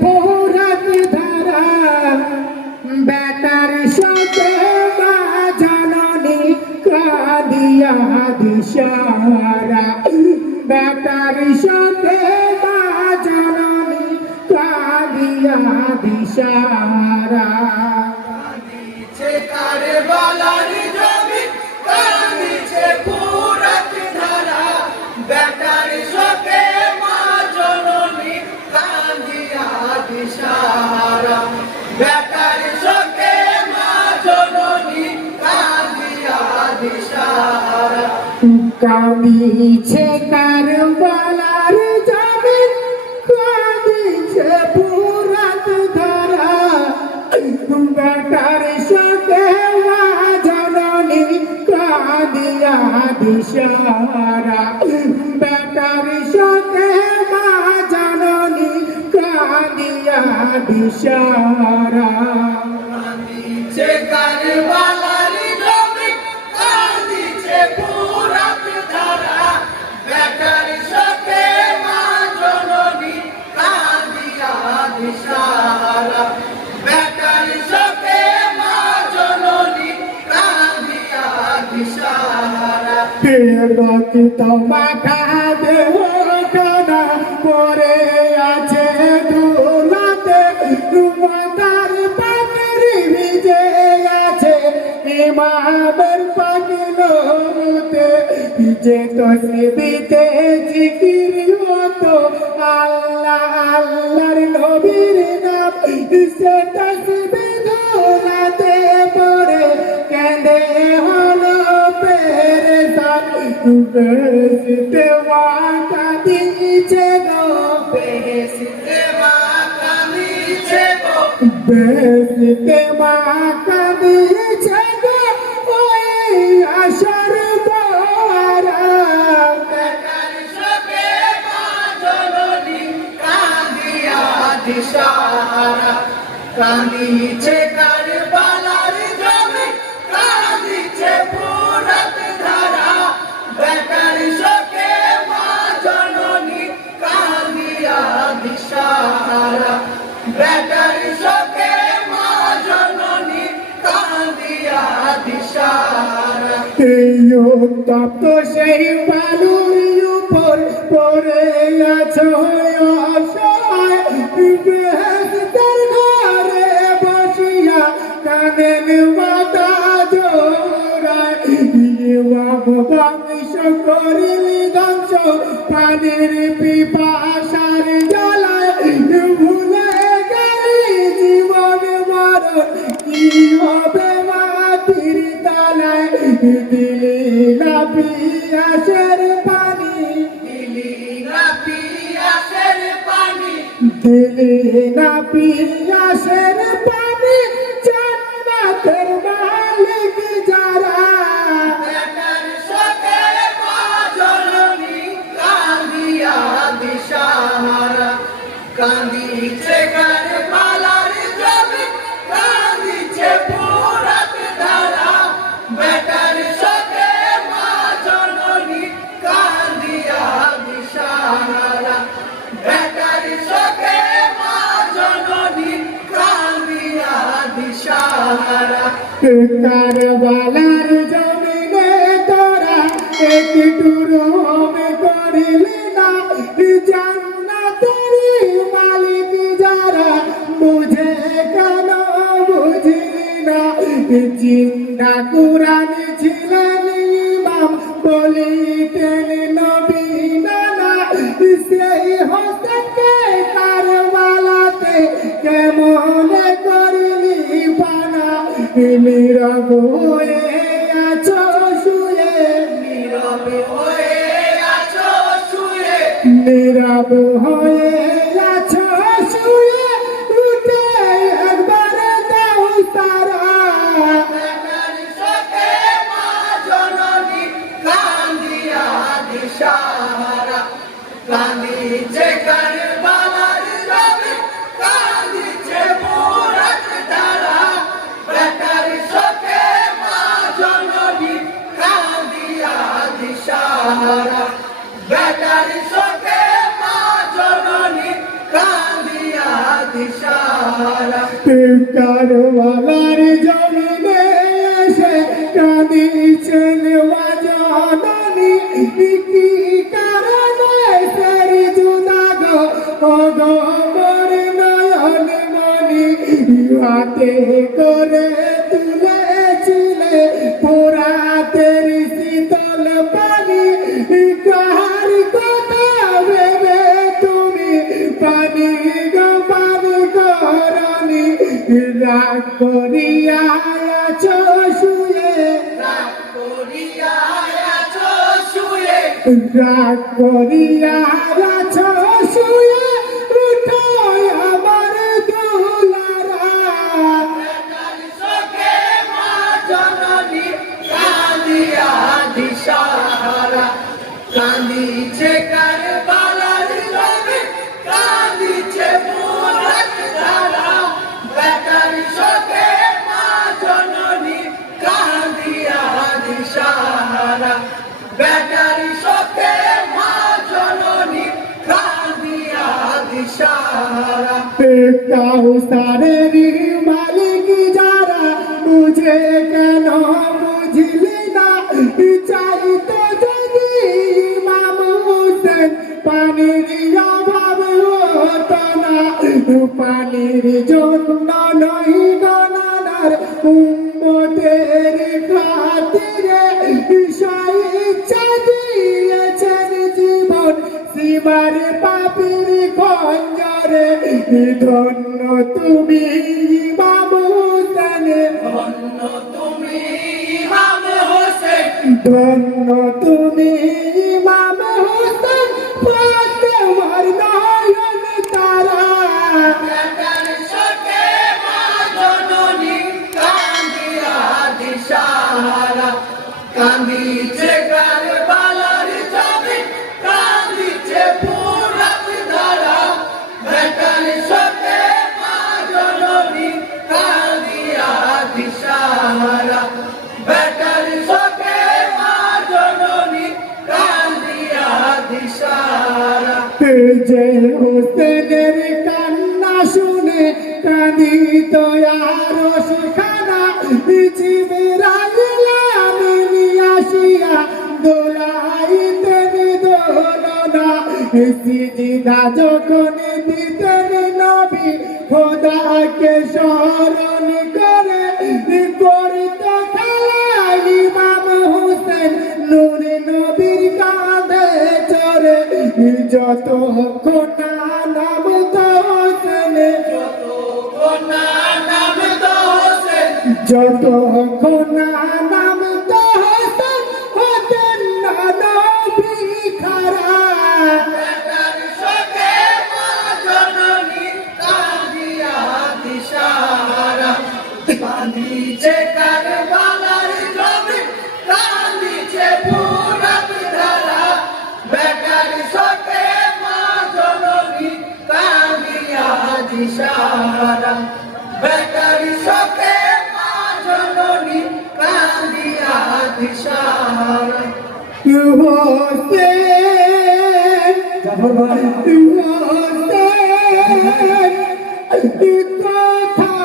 পোরাত ধারা বেটার সাথে মা জননী কাঁদিয়া দিশারা বেটার সাথে মা জননী কাঁদিয়া দিশারা কাঁদিছে কারবালার জমিন কাঁদিছে পোরাত ধারা বেটার সাথে মা জননী কাঁদিয়া দিশারা বেটার সাথে মা জননী কাঁদিয়া দিশারা কাঁদিছে কারবালার জমিন কাঁদিছে পোরাত ধারা বেটার সাথে মা জননী কাঁদিয়া দিশারা বেটার সাথে মা জননী কাঁদিয়া দিশারা কাঁদিছে কারবালার জমিন কাঁদিছে পোরাত ধারা বেটার সাথে মা জননী কাঁদিয়া দিশারা বেটার সাথে মা জননী কাঁদিয়া দিশারা রক্ত মাখা দেহ কানা পরে আছে দুলাতে মাতার পাগড়ি ভিজে আছে ইমামের পাগলতে যে তসবিতে জিকির হতো আল্লাহ আল্লাহর নবীর নাম সে তসবি ধরাতে পড়ে কেঁদে হলো পেরেশান বেহেশতে মা কাঁদিছে গো বেহেশতে মা কাঁদিছে গো বেহেশতে মা কাঁদিছে গো ওই আশার বারা বেটার সাথে মা জননী কাঁদিয়া দিশারা কাঁদিছে কারবালার জমিন কাঁদিছে পোরাত ধারা বেটার সাথে মা জননী কাঁদিয়া দিশারা বেটার সাথে মা জননী কাঁদিয়া দিশারা এই উত্তপ্ত সেই বালুর উপর পড়ে আছো অসহায় বেহেশতের ঘরে বসিয়া কাঁদেন মাতা জোড়ায় বংশ করিলি ধ্বংস পানির পিপাসার জ্বালায় ভুলে গেলি জীবন মরণ কি হবে মাটির তলায় দিলি না পিয়াসের পানি দিলি না পিয়াসের পানি দিলি না পিয়াসের পানি জান্নাতের মালিক যারা বেটার সাথে মা জননী কাঁদিয়া দিশারা কাঁদিছে কারবালার জমিন কাঁদিছে পোরাত ধারা বেটার সাথে মা জননী কাঁদিয়া দিশারা বেটার সাথে মা জননী কাঁদিয়া দিশারা কারবালার জমিনে তোরা একটু রোম করিলি না জান্নাতের মালিক যারা বুঝে কেন বুঝিলি না জিন্দা কুরআন ছিলেন ইমাম বলিতেন নবী নানা সেই হোসেনকে কারবালাতে কেমন করলি পানা নীরব হয়ে আছো শুয়ে নীরব হয়ে আছো শুয়ে নীরব হয়ে আছো শুয়ে উঠে একবার দাও তারা বেটার সাথে মা জননী কাঁদিয়া দিশারা কাঁদিছে কারবালার জমিন কাঁদিছে পোরাত ধারা বেটার সাথে মা জননী কাঁদিয়া দিশারা বেটার সাথে মা জননী কাঁদিয়া কারবালার জমিনে এসে কাঁদিছেন জননী কি কারণে সেরি জুদা গো মোর নয়ন মনি হাতে করে তুলেছিলে পোড়াতের শীতল পানি কার কথা ভেবে তুমি পানি গো পানি করনি রাগ করিয়া আছো শুয়ে রাগ করিয়া আছো শুয়ে রাগ করিয়া আছো শুয়ে উঠো আমার দুলারা বেটার শোকে মা জননী কাঁদিয়া দিশাহারা কাঁদিছে কারবালার জমি কাঁদিছে মুরাদ ধারা বেটার শোকে মা জননী কাঁদিয়া দিশাহারা বেটার শোকে মা জননী কাঁদিয়া দিশাহারা কাউসারের মালিক যারা বুঝে কেন বুঝলি না চাইতো যদি ইমাম হোসেন পানির অভাব হতো না পানির জন্য নই গণনার উম্মতের খাতিরে ইচ্ছা দিয়েছেন জীবন সীমার পাপির খঞ্জরে ধন্য তুমি ইমাম হোসেন ধন্য তুমি ইমাম হোসেন ধন্য তুমি ইমাম হোসেন ফাতেমার নয়ন তারা বেটার শোকে মা জননী কাঁদিয়া দিশাহারা কাঁদিছে কারবালার জমি কাঁদিছে মুরাদ ধারা বেটার শোকে মা জননী কাঁদিয়া দিশাহারা বেটার শোকে মা জননী কাঁদিয়া দিশাহারা যে হোসেনের কান্না শুনে কাঁদিত আরো সেখানা জিবরাইল আসিয়া দোলাইতেন দোলনা সিজদা যখন দিতেন নবী খোদাকে স্মরণ করে করত খেলা ইমাম হোসেন নূর নবীর কাঁধে চড়ে যত খোনা নাম তো হোসেন যত খোনা নাম তো হোসেন হতেন না নবী খারা বেটার শোকে মা জননী কাঁদিয়া দিশাহারা কাঁদিছে কারবালার জমি কাঁদিছে মুরাদ ধারা বেটার শোকে মা জননী কাঁদিয়া দিশাহারা বেটার শোকে মা জননী কাঁদিয়া দিশাহারা হোসেন হোসেন কথা